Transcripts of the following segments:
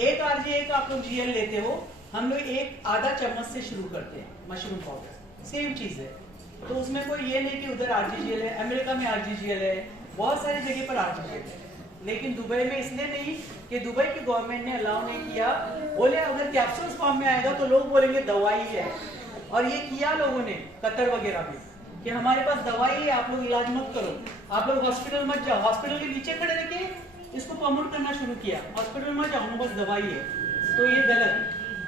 एक आरजी का आप लोग जीएल लेते हो, हम लोग एक आधा चम्मच से शुरू करते हैं मशरूम पाउडर, सेम चीज है। तो उसमें कोई ये नहीं कि उधर आरजीजीएल है, अमेरिका में आरजीजीएल है, बहुत सारी जगह पर आरजीजीएल है, लेकिन दुबई में इसलिए नहीं कि दुबई की गवर्नमेंट ने अलाउ नहीं किया। बोले अगर कैप्सूल्स फॉर्म में आएगा तो लोग बोलेंगे दवाई है, और ये किया लोगों ने कतर वगैरह में कि हमारे पास दवाई है, आप लोग इलाज मत करो, आप लोग हॉस्पिटल मत जाओ। हॉस्पिटल के नीचे खड़े रह के इसको प्रमोट करना शुरू किया, हॉस्पिटल मत जाओ, बस दवाई है। तो ये गलत,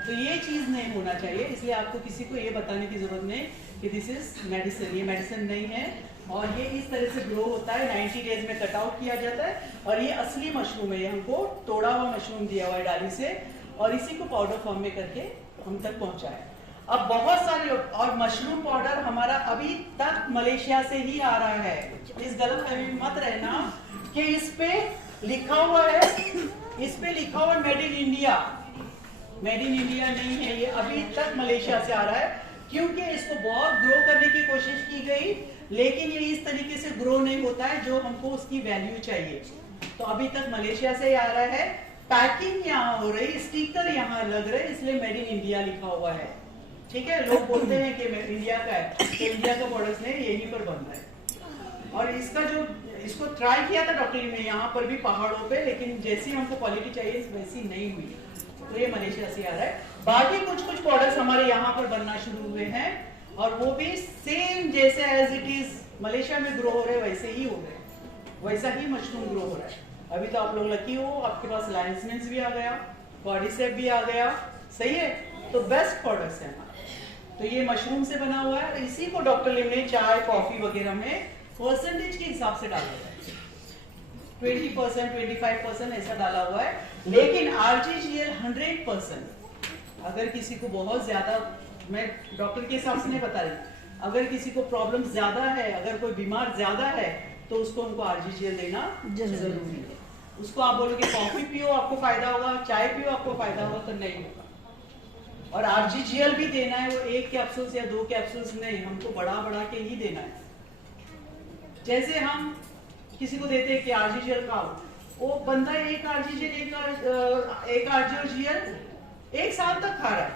तो ये चीज नहीं होना चाहिए। इसलिए आपको किसी को ये बताने की जरूरत नहीं कि दिस इज मेडिसिन, ये मेडिसिन नहीं है। और ये इस तरह से ग्रो होता है, 90 डेज में कट आउट किया जाता है। और ये असली मशरूम है, ये हमको तोड़ा हुआ मशरूम दिया हुआ है डाली से, और इसी को पाउडर फॉर्म में करके हम तक पहुंचा है। अब बहुत सारे और मशरूम पाउडर हमारा अभी तक मलेशिया से ही आ रहा है। इस गलतफहमी में मत रहना कि इस पे लिखा हुआ है, इस पे लिखा हुआ made in India. Made in India नहीं है, ये अभी तक मलेशिया से आ रहा है, क्योंकि इसको बहुत ग्रो करने की कोशिश की गई, लेकिन ये इस तरीके से ग्रो नहीं होता है जो हमको उसकी वैल्यू चाहिए। तो अभी तक मलेशिया से ही आ रहा है, पैकिंग यहाँ हो रही, स्टिकर यहाँ लग रहे, इसलिए मेड इन इंडिया लिखा हुआ है। ठीक है, लोग बोलते हैं कि इंडिया का है, तो इंडिया का प्रोडक्ट नहीं, यहीं पर बन रहा है। और इसका जो इसको ट्राई किया था डॉक्टर ने यहाँ पर भी पहाड़ों पे, लेकिन जैसी हमको क्वालिटी चाहिए वैसी नहीं हुई, तो ये मलेशिया से आ रहा है। बाकी कुछ कुछ प्रोडक्ट्स हमारे यहाँ पर बनना शुरू हुए हैं, और वो भी सेम जैसे एज इट इज मलेशिया में ग्रो हो रहे वैसे ही हो रहे, वैसा ही मशरूम ग्रो हो रहा है। अभी तो आप लोग लकी हो, आपके पास लाइसेंस भी आ गया, कॉर्डिसेप भी आ गया, सही है। तो बेस्ट प्रोडक्ट्स है हमारे। तो ये मशरूम से बना हुआ है, इसी को डॉक्टर लिम ने चाय कॉफी वगैरह में परसेंटेज के हिसाब से डाला हुआ है, 20%, 25% ऐसा डाला हुआ है। लेकिन आरजीजीएल 100%। अगर किसी को बहुत ज्यादा, मैं डॉक्टर के हिसाब से नहीं बता रही, अगर किसी को प्रॉब्लम ज्यादा है, अगर कोई बीमार ज्यादा है, तो उसको उनको आरजीजीएल देना जरूरी है। उसको आप बोलोगे कॉफी पियो आपको फायदा होगा, चाय पियो आपको फायदा होगा, तो नहीं होगा। और आरजीजीएल भी देना है, वो 1 कैप्सूल्स या 2 कैप्सूल्स नहीं, हमको बढ़ा बढ़ा के ही देना है। जैसे हम किसी को देते हैं कि आरजीजीएल खाओ, वो बंदा एक आरजीजीएल 1 साल तक खा रहा है,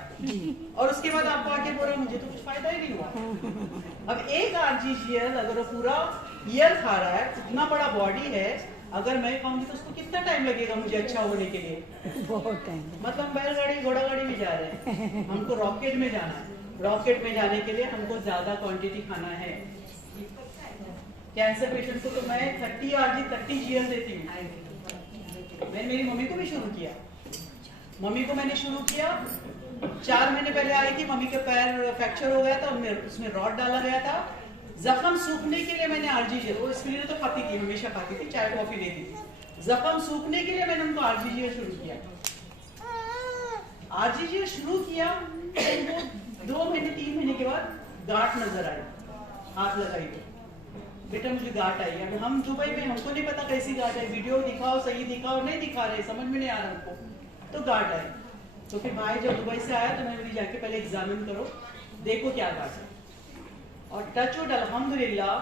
और उसके बाद आपको आके बोल रहा मुझे तो कुछ फायदा ही नहीं हुआ। अब एक आरजीजीएल अगर वो पूरा ईयर खा रहा है, इतना बड़ा बॉडी है, अगर मैं खाऊंगी तो उसको कितना टाइम लगेगा मुझे अच्छा होने के लिए? बहुत टाइम। मतलब बैलगाड़ी घोड़ा गाड़ी में जा रहे हैं, हमको रॉकेट में जाना है। रॉकेट में जाने के लिए हमको ज्यादा क्वांटिटी खाना है। कैंसर पेशेंट को तो मैं 30 जीएल देती हूँ। मैंने मेरी मम्मी को भी शुरू किया, मम्मी को मैंने शुरू किया 4 महीने पहले आई थी, मम्मी के पैर फ्रैक्चर हो गया था, उसमें रॉड डाला गया था। जख्म सूखने के लिए मैंने आरजीजीएल, वो इसके लिए तो खाती थी, हमेशा खाती थी, चाय कॉफी लेती थी। जख्म सूखने के लिए मैंने उनको आरजीजीएल शुरू किया। आरजीजीएल शुरू किया तो उनको 2 महीने 3 महीने के बाद गांठ नजर आई, हाथ लगाई तो बेटा मुझे गांठ आई। अगर हम दुबई में, हमको नहीं पता कैसी गांठ है, वीडियो दिखाओ, सही दिखाओ, नहीं दिखा रहे, समझ में नहीं आ रहा हमको, तो गांठ आई। तो फिर भाई जब दुबई से आया तो मैंने बोली जाके पहले एग्जामिन करो, देखो क्या गांठ है। और टच वुड अल्हम्दुलिल्लाह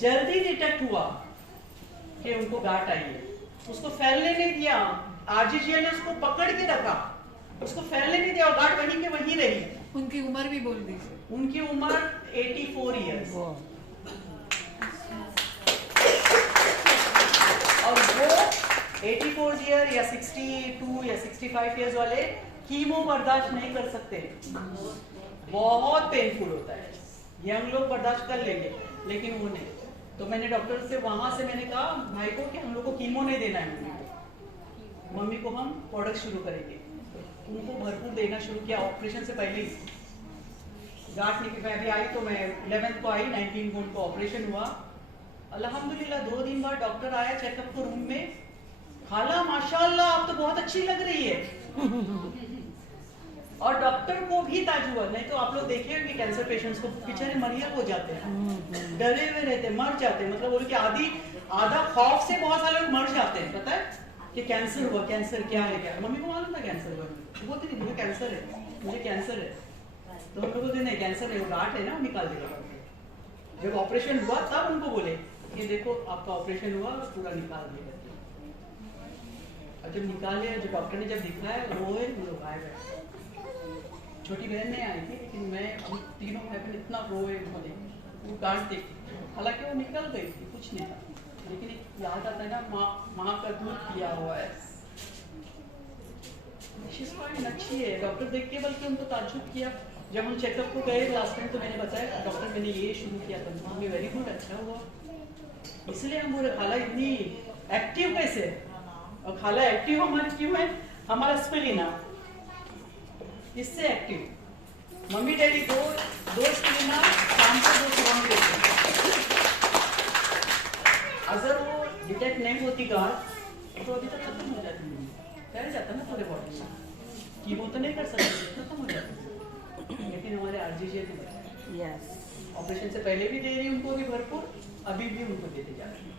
जल्दी डिटेक्ट हुआ कि उनको गांठ आई है। उसको फैलने नहीं दिया, आरजीजीएल ने उसको पकड़ के रखा, उसको फैलने नहीं दिया, और गांठ वहीं के वहीं रही। उनकी उम्र भी बोल दी, उनकी उम्र 84 ईयर्स, और वो 84 ईयर या 62 या 65 ईयर्स वाले कीमो बर्दाश्त नहीं कर सकते, बहुत पेनफुल होता है। यंग लोग बर्दाश्त कर लेंगे, लेकिन वो नहीं। तो मैंने डॉक्टर से वहां से मैंने कहा भाई को कि हम लोग को कीमो नहीं देना है, मम्मी को हम प्रोडक्ट शुरू करेंगे। उनको भरपूर देना शुरू किया ऑपरेशन से पहले ही। गांठ निकल अभी आई तो मैं 11th को आई, 19 को उनको ऑपरेशन हुआ। अल्हम्दुलिल्लाह 2 दिन बाद डॉक्टर आया चेकअप को रूम में, खाला माशाल्लाह आप तो बहुत अच्छी लग रही है। और डॉक्टर को भी ताजुब, नहीं तो आप लोग देखिए कि कैंसर पेशेंट्स को बेचारे मरियम हो जाते हैं, डरे हुए रहते हैं, मर जाते हैं। मतलब बोल के आधा खौफ से बहुत सारे लोग मर जाते हैं, पता है कि कैंसर हुआ, कैंसर क्या है क्या। मम्मी को मालूम था कैंसर हुआ, वो बोलती थी मुझे कैंसर है, मुझे कैंसर है। तो हम लोगों ने नहीं, कैंसर है, वो गांठ है ना, निकाल देगा। जब ऑपरेशन हुआ तब उनको बोले कि देखो आपका ऑपरेशन हुआ, पूरा निकाल दिया। और जब निकाले, जो डॉक्टर ने जब दिखाया रोए, वो लोग आए गए। छोटी बहन नहीं आई थी, लेकिन मैं हम तीनों भाई बहन इतना रोए, उन्होंने वो डांटते। हालांकि वो निकल गई थी, कुछ नहीं था, लेकिन एक याद आता है ना, माँ का दूध पिया हुआ है। अच्छी है। डॉक्टर देख के बल्कि उनको ताज्जुब किया। जब हम चेकअप को गए लास्ट टाइम, तो मैंने बताया डॉक्टर मैंने ये शुरू किया था, मम्मी वेरी गुड, अच्छा हुआ। इसलिए हम बोले खाला इतनी एक्टिव कैसे, और खाला एक्टिव हमारी क्यों है, हमारा स्पिलिना इससे एक्टिव। मम्मी डैडी दो स्पिलिना शाम को 2 सुबह में लेते हैं। अगर वो डिटेक्ट नहीं होती गांठ, तो अभी तक खत्म हो जाती है, फैल जाता ना पूरे बॉडी में। कीमो तो नहीं कर सकते, खत्म हो जाती है। लेकिन हमारे आरजीजीएल ने बताया, ऑपरेशन से पहले भी दे रही उनको अभी भरपूर, अभी भी उनको देते जा रही है।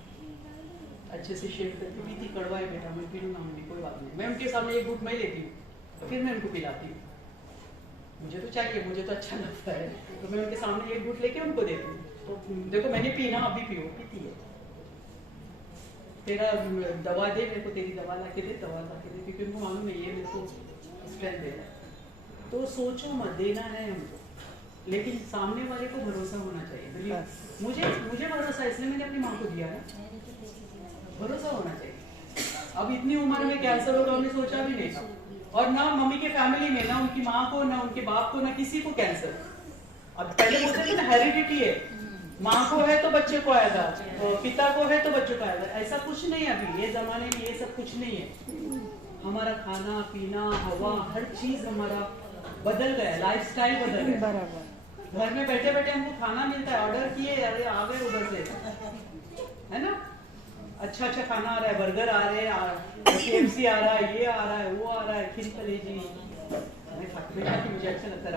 अच्छे से शेक करके पीती, कड़वा है बेटा, मैं पी लूँगा, मम्मी कोई बात नहीं। मैं उनके सामने एक घूंट मैं लेती हूँ, तो फिर मैं उनको पिलाती हूँ। मुझे तो चाहिए, मुझे तो अच्छा लगता है, तो मैं उनके सामने एक घूंट लेके उनको देती हूँ। तो देखो मैंने पीना, अभी पियो, पीती है। तेरा दवा दे मेरे को, तेरी दवा ला के दे, दवा ला के दे, क्योंकि उनको मालूम है ये मेरे को स्ट्रेंथ दे रहा है। तो सोचो मत, देना है हमको, लेकिन सामने वाले को भरोसा होना चाहिए। मुझे भरोसा है, इसलिए मैंने अपनी माँ को दिया ना, भरोसा होना चाहिए। अब इतनी उम्र में कैंसर होगा हमने सोचा भी नहीं था, और ना मम्मी के फैमिली में, ना उनकी माँ को, ना उनके बाप को, ना किसी को कैंसर। अब पहले बोलते थे ना हेरिडिटी है, माँ को है तो बच्चे को आएगा, तो पिता को है तो बच्चों को आएगा, ऐसा कुछ नहीं है। अभी ये जमाने में ये सब कुछ नहीं है। हमारा खाना पीना, हवा, हर चीज हमारा बदल गया, लाइफस्टाइल बदल गया। बराबर। घर में बैठे बैठे हमको खाना मिलता है, ऑर्डर किए, अरे आ गए उधर से, है ना, अच्छा अच्छा खाना आ रहा है, बर्गर आ रहे हैं, KFC आ रहा है, ये आ रहा है, वो आ रहा है, खीर कलेजी। मैं खाती मुझे अच्छा लगता है।